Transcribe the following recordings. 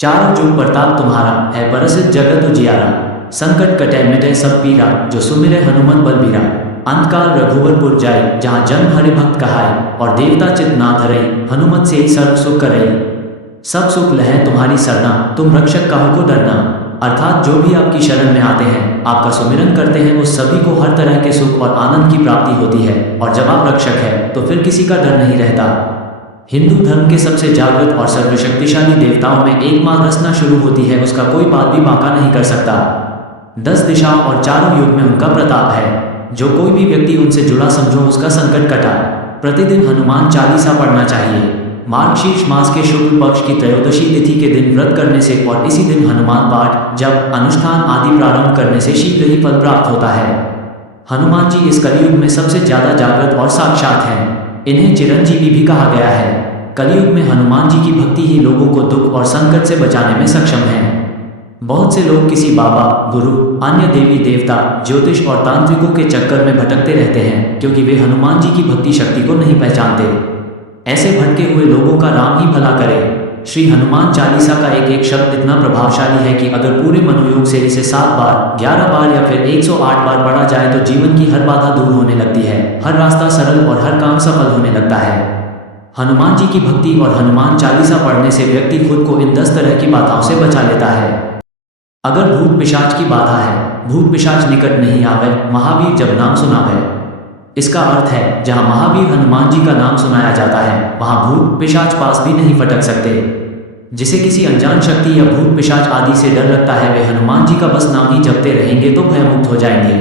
चारों जुग प्रताप तुम्हारा है बरसित जगत उजियारा। संकट कटे मिटे सब पीरा जो सुमिरे हनुमत बलबीरा। अंतकाल रघुवरपुर जाय जहाँ जन्म हरि भक्त कहाय और देवता चित ना धरई हनुमत से ही सर्व सुख करई। सब सुख लहै तुम्हारी सरना तुम रक्षक काहू को डरना। अर्थात जो भी आपकी शरण में आते हैं आपका सुमिरन करते हैं उस सभी को हर तरह के सुख और आनंद की प्राप्ति होती है और जब आप रक्षक है तो फिर किसी का डर नहीं रहता। हिंदू धर्म के सबसे जागृत और सर्वशक्तिशाली देवताओं में एक माँ रचना शुरू होती है, उसका कोई बात भी बांका नहीं कर सकता। 10 दिशाओं और चारों युग में उनका प्रताप है। जो कोई भी व्यक्ति उनसे जुड़ा समझो उसका संकट कटा। प्रतिदिन हनुमान चालीसा पढ़ना चाहिए। मार्गशीर्ष मास के शुक्ल पक्ष की त्रयोदशी तिथि के दिन व्रत करने से और इसी दिन हनुमान पाठ जब अनुष्ठान आदि प्रारंभ करने से शीघ्र ही फल प्राप्त होता है। हनुमान जी इस कलयुग में सबसे ज्यादा जागृत और साक्षात हैं। इन्हें चिरंजीवी भी कहा गया है। कलयुग में हनुमान जी की भक्ति ही लोगों को दुख और संकट से बचाने में सक्षम है। बहुत से लोग किसी बाबा, गुरु, अन्य देवी देवता, ज्योतिष और तांत्रिकों के चक्कर में भटकते रहते हैं क्योंकि वे हनुमान जी की भक्ति शक्ति को नहीं पहचानते। ऐसे भटके हुए लोगों का राम ही भला करे। श्री हनुमान चालीसा का एक एक शब्द इतना प्रभावशाली है कि अगर पूरे मनोयोग से इसे 7 बार, 11 बार या फिर 108 बार पढ़ा जाए तो जीवन की हर बाधा दूर होने लगती है, हर रास्ता सरल और हर काम सफल होने लगता है। हनुमान जी की भक्ति और हनुमान चालीसा पढ़ने से व्यक्ति खुद को इन 10 तरह की बाधाओं से बचा लेता है। अगर भूत पिशाच की बाधा है, भूत पिशाच निकट नहीं आवे, महावीर जब नाम सुनावे। इसका अर्थ है जहां महावीर हनुमान जी का नाम सुनाया जाता है वहां भूत पिशाच पास भी नहीं फटक सकते। जिसे किसी अनजान शक्ति या भूत पिशाच आदि से डर लगता है वे हनुमान जी का बस नाम ही जपते रहेंगे तो भयमुक्त हो जाएंगे।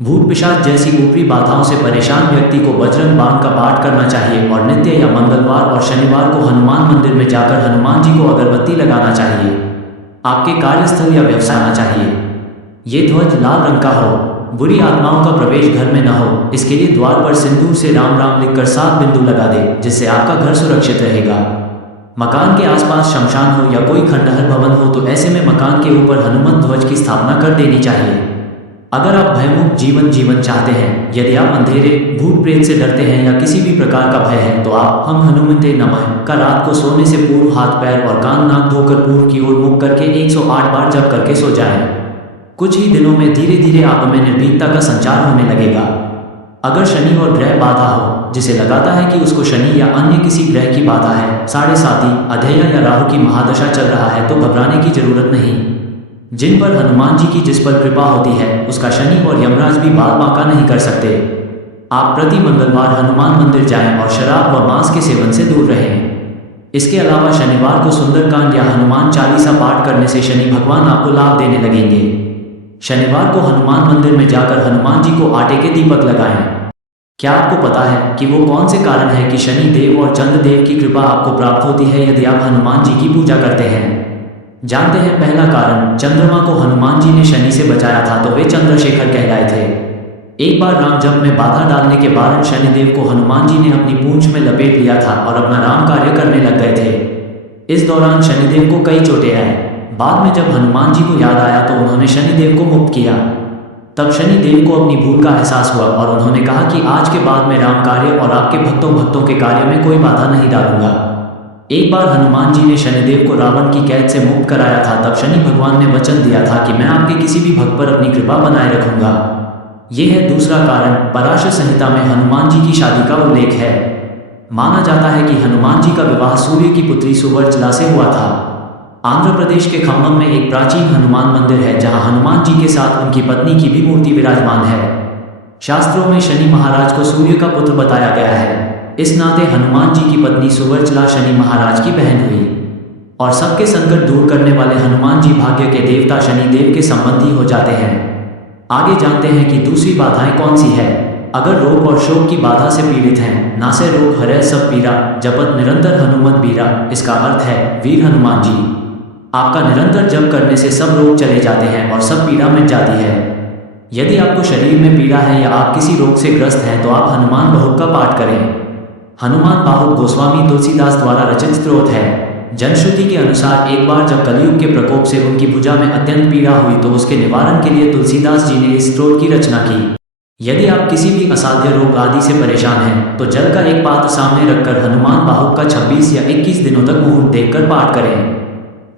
भूत पिशाच जैसी ऊपरी बाधाओं से परेशान व्यक्ति को बजरंग बाण का पाठ करना चाहिए और नित्य या मंगलवार और शनिवार को हनुमान मंदिर में जाकर हनुमान जी को अगरबत्ती लगाना चाहिए। आपके कार्यस्थल या व्यवसाय आना चाहिए। ये ध्वज लाल रंग का हो। बुरी आत्माओं का प्रवेश घर में न हो, इसके लिए द्वार पर सिंदूर से राम राम लिखकर 7 बिंदु लगा दे जिससे आपका घर सुरक्षित रहेगा। मकान के आसपास शमशान हो या कोई खंडहर भवन हो तो ऐसे में मकान के ऊपर हनुमत ध्वज की स्थापना कर देनी चाहिए। अगर आप भयमुक्त जीवन चाहते हैं, यदि आप अंधेरे, भूत प्रेत से डरते हैं या किसी भी प्रकार का भय है तो आप हम हनुमते नमः का रात को सोने से पूर्व हाथ पैर और कान नाक धोकर पूर्व की ओर मुख करके 108 बार जप करके सो जाएं। कुछ ही दिनों में धीरे धीरे आप में निर्भीकता का संचार होने लगेगा। अगर शनि और ग्रह बाधा हो जिसे लगाता है कि उसको शनि या अन्य किसी ग्रह की बाधा है, 7.5 अधेया या राहु की महादशा चल रहा है तो घबराने की जरूरत नहीं। जिन पर हनुमान जी की जिस पर कृपा होती है उसका शनि और यमराज भी बाल बांका नहीं कर सकते। आप प्रति मंगलवार हनुमान मंदिर जाएं और शराब व मांस के सेवन से दूर रहें। इसके अलावा शनिवार को सुंदरकांड या हनुमान चालीसा पाठ करने से शनि भगवान आपको लाभ देने लगेंगे। शनिवार को हनुमान मंदिर में जाकर हनुमान जी को आटे के दीपक लगाएं। क्या आपको पता है कि वो कौन से कारण है कि शनि देव और चंद्र देव की कृपा आपको प्राप्त होती है यदि आप हनुमान जी की पूजा करते हैं? जानते हैं पहला कारण, चंद्रमा को हनुमान जी ने शनि से बचाया था तो वे चंद्रशेखर कहलाए थे। एक बार राम जप में बाधा डालने के कारण शनिदेव को हनुमान जी ने अपनी पूंछ में लपेट लिया था और अपना राम कार्य करने लग गए थे। इस दौरान शनिदेव को कई चोटें आई। बाद में जब हनुमान जी को याद आया तो उन्होंने शनिदेव को मुक्त किया। तब शनिदेव को अपनी भूल का एहसास हुआ और उन्होंने कहा कि आज के बाद मैं राम कार्य और आपके भक्तों के कार्य में कोई बाधा नहीं डालूंगा। एक बार हनुमान जी ने शनिदेव को रावण की कैद से मुक्त कराया था। तब शनि भगवान ने वचन दिया था कि मैं आपके किसी भी भक्त पर अपनी कृपा बनाए रखूंगा। यह है दूसरा कारण। पराशर संहिता में हनुमान जी की शादी का उल्लेख है। माना जाता है कि हनुमान जी का विवाह सूर्य की पुत्री सुवर्चला से हुआ था। आंध्र प्रदेश के खम्मम में एक प्राचीन हनुमान मंदिर है जहां हनुमान जी के साथ उनकी पत्नी की भी मूर्ति विराजमान है। शास्त्रों में शनि महाराज को सूर्य का पुत्र बताया गया है। इस नाते हनुमान जी की पत्नी सुवर्चला शनि महाराज की बहन हुई और सबके संकट दूर करने वाले हनुमान जी भाग्य के देवता शनिदेव के संबंधी हो जाते हैं। आगे जानते हैं कि दूसरी बाधाएं कौन सी है। अगर रोग और शोक की बाधा से पीड़ित हैं, नासे रोग हरे सब पीरा, जपत निरंतर हनुमत बीरा। इसका अर्थ है वीर हनुमान जी। आपका निरंतर जप करने से सब रोग चले जाते हैं और सब पीड़ा मिट जाती है। यदि आपको शरीर में पीड़ा है या आप किसी रोग से ग्रस्त हैं तो आप हनुमान बाहुक का पाठ करें। हनुमान बाहुक गोस्वामी तुलसीदास द्वारा रचित स्तोत्र है। जनश्रुति के अनुसार एक बार जब कलयुग के प्रकोप से उनकी भुजा में अत्यंत पीड़ा हुई तो उसके निवारण के लिए तुलसीदास जी ने इस स्तोत्र की रचना की। यदि आप किसी भी असाध्य रोग आदि से परेशान हैं तो जल का एक पात्र सामने रखकर हनुमान बाहुक का 26 या 21 दिनों तक मुहूर्त देखकर पाठ करें।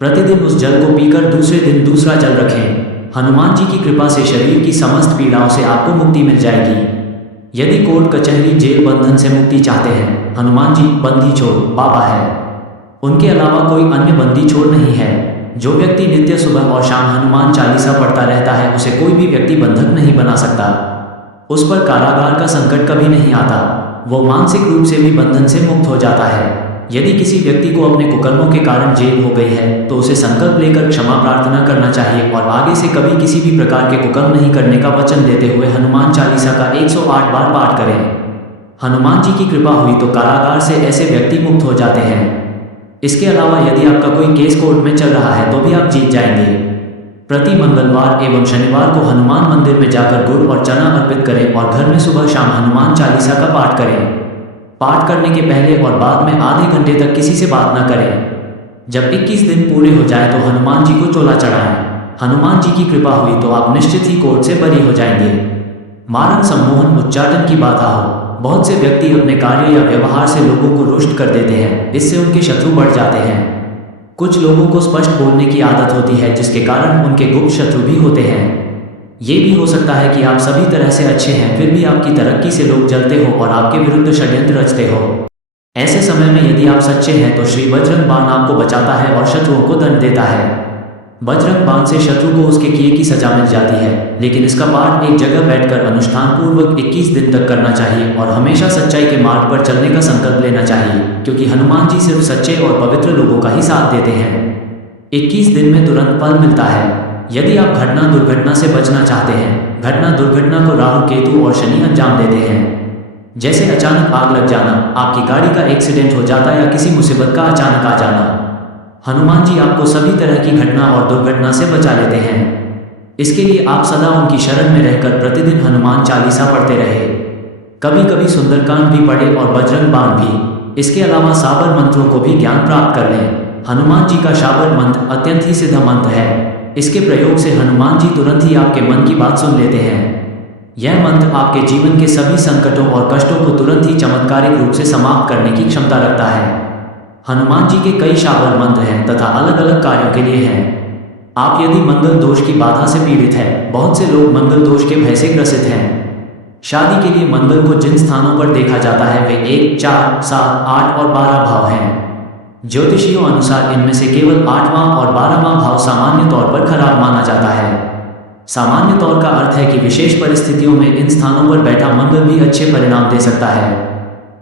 प्रतिदिन उस जल को पीकर दूसरे दिन दूसरा जल रखें। हनुमान जी की कृपा से शरीर की समस्त पीड़ाओं से आपको मुक्ति मिल जाएगी। यदि कोर्ट कचहरी जेल बंधन से मुक्ति चाहते हैं, हनुमान जी बंदी छोड़ बाबा है। उनके अलावा कोई अन्य बंदी छोड़ नहीं है। जो व्यक्ति नित्य सुबह और शाम हनुमान चालीसा पढ़ता रहता है, उसे कोई भी व्यक्ति बंधक नहीं बना सकता। उस पर कारागार का संकट कभी नहीं आता। वो मानसिक रूप से भी बंधन से मुक्त हो जाता है। यदि किसी व्यक्ति को अपने कुकर्मों के कारण जेल हो गई है, तो उसे संकल्प लेकर क्षमा प्रार्थना करना चाहिए और आगे से कभी किसी भी प्रकार के कुकर्म नहीं करने का वचन देते हुए हनुमान चालीसा का 108 बार पाठ करें। हनुमान जी की कृपा हुई तो कारागार से ऐसे व्यक्ति मुक्त हो जाते हैं। इसके अलावा यदि आपका कोई केस कोर्ट में चल रहा है तो भी आप जीत जाएंगे। प्रति मंगलवार एवं शनिवार को हनुमान मंदिर में जाकर गुड़ और चना अर्पित करें और घर में सुबह शाम हनुमान चालीसा का पाठ करें। पाठ करने के पहले और बाद में आधे घंटे तक किसी से बात न करें। जब 21 दिन पूरे हो जाए तो हनुमान जी को चोला चढ़ाएं। हनुमान जी की कृपा हुई तो आप निश्चित ही कोर्ट से बरी हो जाएंगे। मारण, सम्मोहन, उच्चाटन की बाधा हो। बहुत से व्यक्ति अपने कार्य या व्यवहार से लोगों को रुष्ट कर देते हैं, इससे उनके शत्रु बढ़ जाते हैं। कुछ लोगों को स्पष्ट बोलने की आदत होती है, जिसके कारण उनके गुप्त शत्रु भी होते हैं। ये भी हो सकता है कि आप सभी तरह से अच्छे हैं, फिर भी आपकी तरक्की से लोग जलते हो और आपके विरुद्ध षड्यंत्र रचते हो। ऐसे समय में यदि आप सच्चे हैं तो श्री बजरंग बाण आपको बचाता है और शत्रुओं को दंड देता है। बजरंग बाण से शत्रु को उसके किए की सजा मिल जाती है, लेकिन इसका पाठ एक जगह बैठकर अनुष्ठान पूर्वक 21 दिन तक करना चाहिए और हमेशा सच्चाई के मार्ग पर चलने का संकल्प लेना चाहिए, क्योंकि हनुमान जी सिर्फ सच्चे और पवित्र लोगों का ही साथ देते हैं। 21 दिन में तुरंत फल मिलता है। यदि आप घटना दुर्घटना से बचना चाहते हैं, घटना दुर्घटना को राहु, केतु और शनि अंजाम देते हैं। जैसे अचानक आग लग जाना, आपकी गाड़ी का एक्सीडेंट हो जाता या किसी मुसीबत का अचानक आ जाना। हनुमान जी आपको सभी तरह की घटना और दुर्घटना से बचा लेते हैं। इसके लिए आप सदा उनकी शरण में रहकर प्रतिदिन हनुमान चालीसा पढ़ते रहे। कभी कभी सुंदरकांड भी पढ़े और बजरंग बाण भी। इसके अलावा साबर मंत्रों को भी ज्ञान प्राप्त कर लें। हनुमान जी का शाबर मंत्र अत्यंत ही सिद्ध मंत्र है। इसके प्रयोग से हनुमान जी तुरंत ही आपके मन की बात सुन लेते हैं। यह मंत्र आपके जीवन के सभी संकटों और कष्टों को तुरंत ही चमत्कारिक रूप से समाप्त करने की क्षमता रखता है। हनुमान जी के कई शाबर मंत्र हैं तथा अलग अलग कार्यों के लिए हैं। आप यदि मंगल दोष की बाधा से पीड़ित है, बहुत से लोग मंगल दोष के भय से ग्रसित हैं। शादी के लिए मंगल को जिन स्थानों पर देखा जाता है वे 1, 4, 7, 8 और 12 भाव हैं। ज्योतिषियों अनुसार इनमें से केवल 8वां और 12वां भाव सामान्य तौर पर खराब माना जाता है। सामान्य तौर का अर्थ है कि विशेष परिस्थितियों में इन स्थानों पर बैठा मंगल भी अच्छे परिणाम दे सकता है।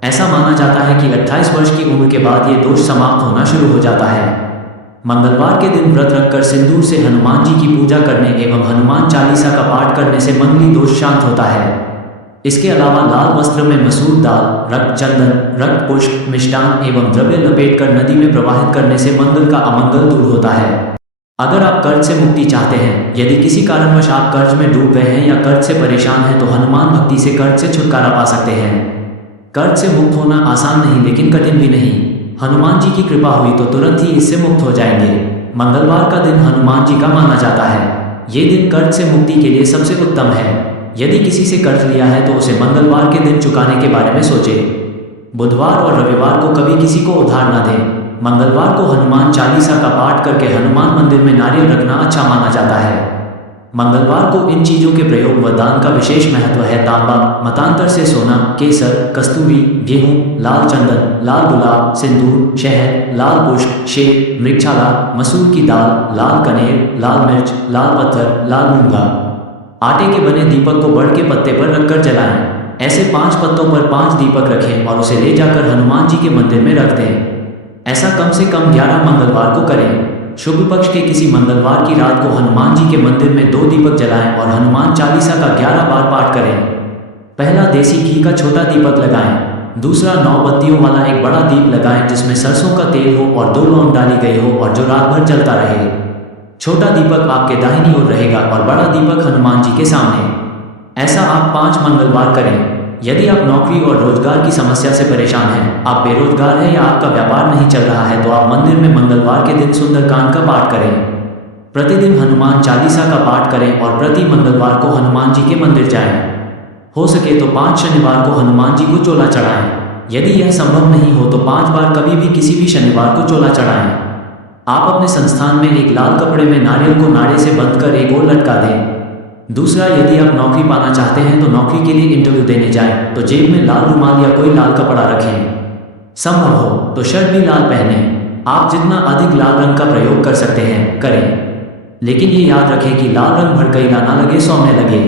ऐसा माना जाता है कि 28 वर्ष की उम्र के बाद ये दोष समाप्त होना शुरू हो जाता है। मंगलवार के दिन व्रत रखकर सिंदूर से हनुमान जी की पूजा करने एवं हनुमान चालीसा का पाठ करने से मंगली दोष शांत होता है। इसके अलावा लाल वस्त्र में मसूर दाल, रक्त चंदन, रक्त पुष्प, मिष्टान एवं द्रव्य लपेटकर नदी में प्रवाहित करने से मंगल का अमंगल दूर होता है। अगर आप कर्ज से मुक्ति चाहते हैं, यदि किसी कारणवश आप कर्ज में डूब गए हैं या कर्ज से परेशान हैं, तो हनुमान भक्ति से कर्ज से छुटकारा पा सकते हैं। कर्ज से मुक्त होना आसान नहीं लेकिन कठिन भी नहीं। हनुमान जी की कृपा हुई तो तुरंत ही इससे मुक्त हो जाएंगे। मंगलवार का दिन हनुमान जी का माना जाता है। ये दिन कर्ज से मुक्ति के लिए सबसे उत्तम है। यदि किसी से कर्ज लिया है तो उसे मंगलवार के दिन चुकाने के बारे में सोचे। बुधवार और रविवार को कभी किसी को उधार न दें। मंगलवार को हनुमान चालीसा का पाठ करके हनुमान मंदिर में नारियल रखना अच्छा माना जाता है। मंगलवार को इन चीजों के प्रयोग व दान का विशेष महत्व है। तांबा, मतांतर से सोना, केसर, कस्तूरी, गेहूं, लाल चंदन, लाल गुलाब, सिंदूर, शहद, लाल पुष्प, शेर, मृक्षाला, मसूर की दाल, लाल कनेर, लाल मिर्च, लाल पत्थर, लाल मूंगा। आटे के बने दीपक को बड़ के पत्ते पर रखकर जलाएं। ऐसे 5 पत्तों पर 5 दीपक रखें और उसे ले जाकर हनुमान जी के मंदिर में रख दें। ऐसा कम से कम 11 मंगलवार को करें। शुभ पक्ष के किसी मंगलवार की रात को हनुमान जी के मंदिर में 2 दीपक जलाएं और हनुमान चालीसा का 11 बार पाठ करें। पहला देसी घी का छोटा दीपक लगाएं। दूसरा 9 बत्तियों वाला एक बड़ा दीप लगाएं जिसमें सरसों का तेल हो और 2 लौंग डाली गई हो और जो रात भर जलता रहे। छोटा दीपक आपके दाहिनी ओर रहेगा और बड़ा दीपक हनुमान जी के सामने। ऐसा आप 5 मंगलवार करें। यदि आप नौकरी और रोजगार की समस्या से परेशान हैं, आप बेरोजगार हैं या आपका व्यापार नहीं चल रहा है, तो आप मंदिर में मंगलवार के दिन सुंदरकांड का पाठ करें। प्रतिदिन हनुमान चालीसा का पाठ करें और प्रति मंगलवार को हनुमान जी के मंदिर जाएं। हो सके तो 5 शनिवार को हनुमान जी को चोला चढ़ाएं। यदि यह संभव नहीं हो तो 5 बार कभी भी किसी भी शनिवार को चोला चढ़ाएं। आप अपने संस्थान में एक लाल कपड़े में नारियल को नाड़े से बंध कर एक ओर लटका दें। दूसरा, यदि आप नौकरी पाना चाहते हैं तो नौकरी के लिए इंटरव्यू देने जाएं तो जेब में लाल रुमाल या कोई लाल कपड़ा रखें। संभव हो तो शर्ट भी लाल पहने। आप जितना अधिक लाल रंग का प्रयोग कर सकते हैं करें, लेकिन ये याद रखें कि लाल रंग भड़कीला ना लगे, सौम्य लगे।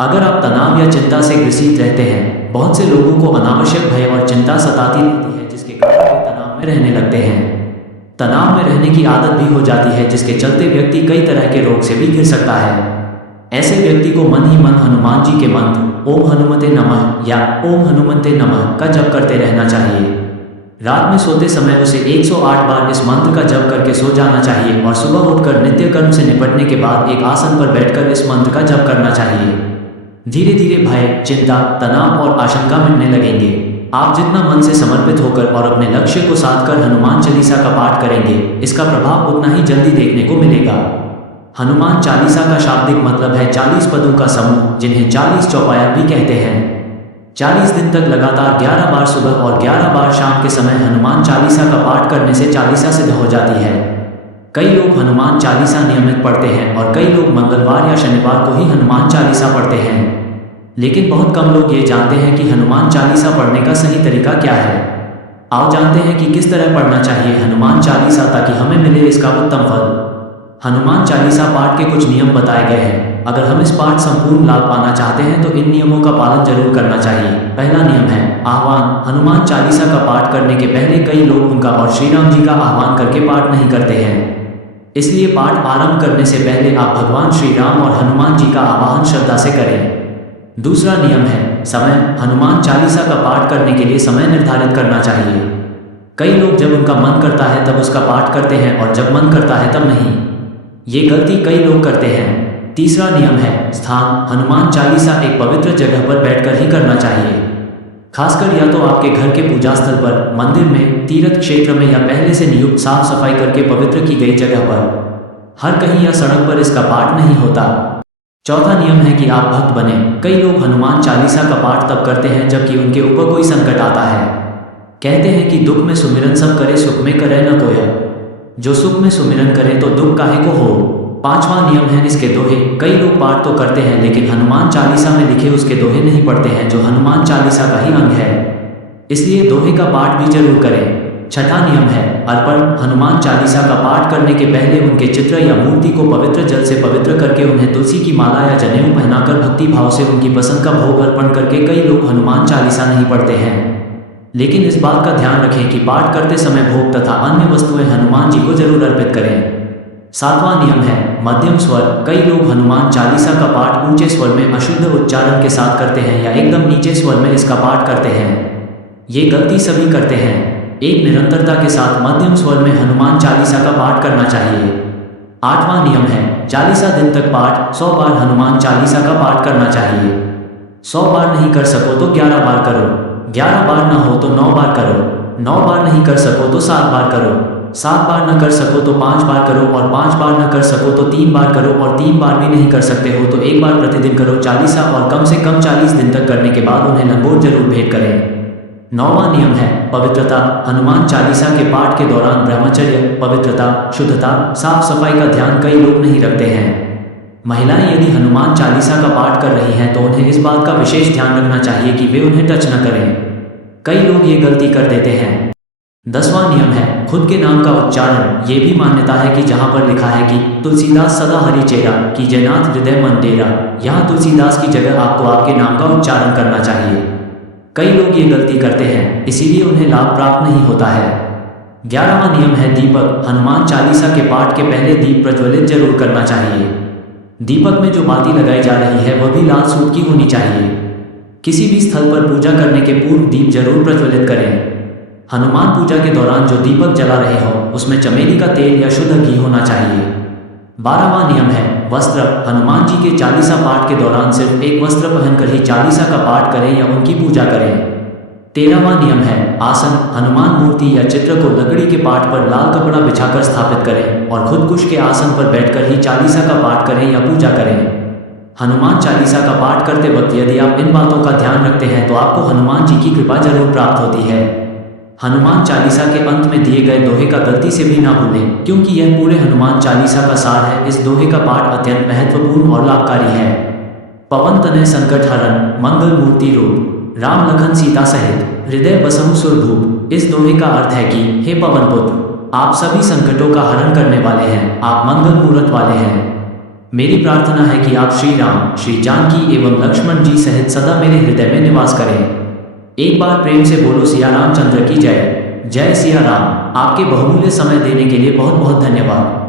अगर आप तनाव या चिंता से ग्रसित रहते हैं, बहुत से लोगों को अनावश्यक भय और चिंता सताती रहती है जिसके कारण वे तनाव में रहने लगते हैं। तनाव में रहने की आदत भी हो जाती है जिसके चलते व्यक्ति कई तरह के रोग से भी घिर सकता है। ऐसे व्यक्ति को मन ही मन हनुमान जी के मंत्र ओम हनुमते नमः या ओम हनुमन्ते नमः का जप करते रहना चाहिए। रात में सोते समय उसे 108 बार इस मंत्र का जप करके सो जाना चाहिए और सुबह उठकर नित्य कर्म से निपटने के बाद एक आसन पर बैठकर इस मंत्र का जप करना चाहिए। धीरे धीरे भय, चिंता, तनाव और आशंका मिटने लगेंगे। आप जितना मन से समर्पित होकर और अपने लक्ष्य को साध कर हनुमान चालीसा का पाठ करेंगे, इसका प्रभाव उतना ही जल्दी देखने को मिलेगा। हनुमान चालीसा का शाब्दिक मतलब है 40 पदों का समूह, जिन्हें 40 चौपाया भी कहते हैं। 40 दिन तक लगातार 11 बार सुबह और 11 बार शाम के समय हनुमान चालीसा का पाठ करने से चालीसा सिद्ध हो जाती है। कई लोग हनुमान चालीसा नियमित पढ़ते हैं और कई लोग मंगलवार या शनिवार को ही हनुमान चालीसा पढ़ते हैं, लेकिन बहुत कम लोग ये जानते हैं कि हनुमान चालीसा पढ़ने का सही तरीका क्या है। आओ जानते हैं कि किस तरह पढ़ना चाहिए हनुमान चालीसा ताकि हमें मिले इसका उत्तम फल। हनुमान चालीसा पाठ के कुछ नियम बताए गए हैं। अगर हम इस पाठ संपूर्ण लाभ पाना चाहते हैं तो इन नियमों का पालन जरूर करना चाहिए। पहला नियम है आह्वान। हनुमान चालीसा का पाठ करने के पहले कई लोग उनका और श्री राम जी का आह्वान करके पाठ नहीं करते हैं, इसलिए पाठ आरंभ करने से पहले आप भगवान श्री राम और हनुमान जी का आवाहन श्रद्धा से करें। दूसरा नियम है समय। हनुमान चालीसा का पाठ करने के लिए समय निर्धारित करना चाहिए। कई लोग जब उनका मन करता है तब उसका पाठ करते हैं और जब मन करता है तब नहीं। ये गलती कई लोग करते हैं। तीसरा नियम है स्थान। हनुमान चालीसा एक पवित्र जगह पर बैठकर ही करना चाहिए, खासकर या तो आपके घर के पूजा स्थल पर, मंदिर में, तीर्थ क्षेत्र में या पहले से नियुक्त साफ सफाई करके पवित्र की गई जगह पर। हर कहीं या सड़क पर इसका पाठ नहीं होता। चौथा नियम है कि आप भक्त बने। कई लोग हनुमान चालीसा का पाठ तब करते हैं जबकि उनके ऊपर कोई संकट आता है। कहते हैं कि दुख में सुमिरन सब करे, सुख में करे न कोय। जो सुख में सुमिरन करे तो दुख काहे को हो। पांचवा नियम है इसके दोहे। कई लोग पाठ तो करते हैं लेकिन हनुमान चालीसा में लिखे उसके दोहे नहीं पढ़ते हैं, जो हनुमान चालीसा का ही अंग है, इसलिए दोहे का पाठ भी जरूर करें। छठा नियम है अर्पण। हनुमान चालीसा का पाठ करने के पहले उनके चित्र या मूर्ति को पवित्र जल से पवित्र करके उन्हें तुलसी की माला या जनेऊ पहनाकर भक्ति भाव से उनकी पसंद का भोग अर्पण करके कई लोग हनुमान चालीसा नहीं पढ़ते हैं, लेकिन इस बात का ध्यान रखें कि पाठ करते समय भोग तथा अन्य वस्तुएं हनुमान जी को जरूर अर्पित करें। सातवां नियम है मध्यम स्वर। कई लोग हनुमान चालीसा का पाठ ऊंचे स्वर में अशुद्ध उच्चारण के साथ करते हैं या एकदम नीचे स्वर में इसका पाठ करते हैं। ये गलती सभी करते हैं। एक निरंतरता के साथ मध्यम स्वर में हनुमान चालीसा का पाठ करना चाहिए। आठवां नियम है चालीसा दिन तक पाठ 100 बार हनुमान चालीसा का पाठ करना चाहिए। 100 बार नहीं कर सको तो 11 बार करो। 11 बार ना हो तो 9 बार करो। 9 बार नहीं कर सको तो 7 बार करो। 7 बार न कर सको तो 5 बार करो और 5 बार न कर सको तो 3 बार करो और 3 बार भी नहीं कर सकते हो तो 1 बार प्रतिदिन करो चालीसा और कम से कम 40 दिन तक करने के बाद उन्हें लंगोट जरूर भेंट करें। 9वां नियम है पवित्रता। हनुमान चालीसा के पाठ के दौरान ब्रह्मचर्य, पवित्रता, शुद्धता, साफ सफाई का ध्यान कई लोग नहीं रखते हैं। महिलाएं यदि हनुमान चालीसा का पाठ कर रही हैं तो उन्हें इस बात का विशेष ध्यान रखना चाहिए कि वे उन्हें टच न करें। कई लोग ये गलती कर देते हैं। 10वां नियम है खुद के नाम का उच्चारण। ये भी मान्यता है कि जहाँ पर लिखा है कि तुलसीदास सदा हरि चेरा की जयनाथ हृदय मंडेरा, यहाँ तुलसीदास की जगह आपको आपके नाम का उच्चारण करना चाहिए। कई लोग ये गलती करते हैं, इसीलिए उन्हें लाभ प्राप्त नहीं होता है। 11वां नियम है दीपक। हनुमान चालीसा के पाठ के पहले दीप प्रज्वलित जरूर करना चाहिए। दीपक में जो बाती लगाई जा रही है वह भी लाल सूत की होनी चाहिए। किसी भी स्थल पर पूजा करने के पूर्व दीप जरूर प्रज्वलित करें। हनुमान पूजा के दौरान जो दीपक जला रहे हो उसमें चमेली का तेल या शुद्ध घी होना चाहिए। 12वां नियम है वस्त्र। हनुमान जी के चालीसा पाठ के दौरान सिर्फ एक वस्त्र पहनकर ही चालीसा का पाठ करें या उनकी पूजा करें। 13वां नियम है आसन। हनुमान मूर्ति या चित्र को लकड़ी के पाठ पर लाल कपड़ा बिछाकर स्थापित करें और खुद कुश के आसन पर बैठकर ही चालीसा का पाठ करें या पूजा करें। हनुमान चालीसा का पाठ करते वक्त यदि आप इन बातों का ध्यान रखते हैं तो आपको हनुमान जी की कृपा जरूर प्राप्त होती है। हनुमान चालीसा के अंत में दिए गए दोहे का गलती से भी ना भूलें, क्योंकि यह पूरे हनुमान चालीसा का सार है। इस दोहे का पाठ अत्यंत महत्वपूर्ण और लाभकारी है। पवन तनय संकट हरण, मंगल मूर्ति रूप, राम लखन सीता सहित, हृदय बसहु सुरभूप। इस दोहे का अर्थ है कि हे पवन पुत्र, आप सभी संकटों का हरण करने वाले हैं, आप मंगल मूर्त वाले हैं। मेरी प्रार्थना है कि आप श्री राम, श्री जानकी एवं लक्ष्मण जी सहित सदा मेरे हृदय में निवास करें। एक बार प्रेम से बोलो सिया रामचंद्र की जय। जय सिया राम। आपके बहुमूल्य समय देने के लिए बहुत बहुत धन्यवाद।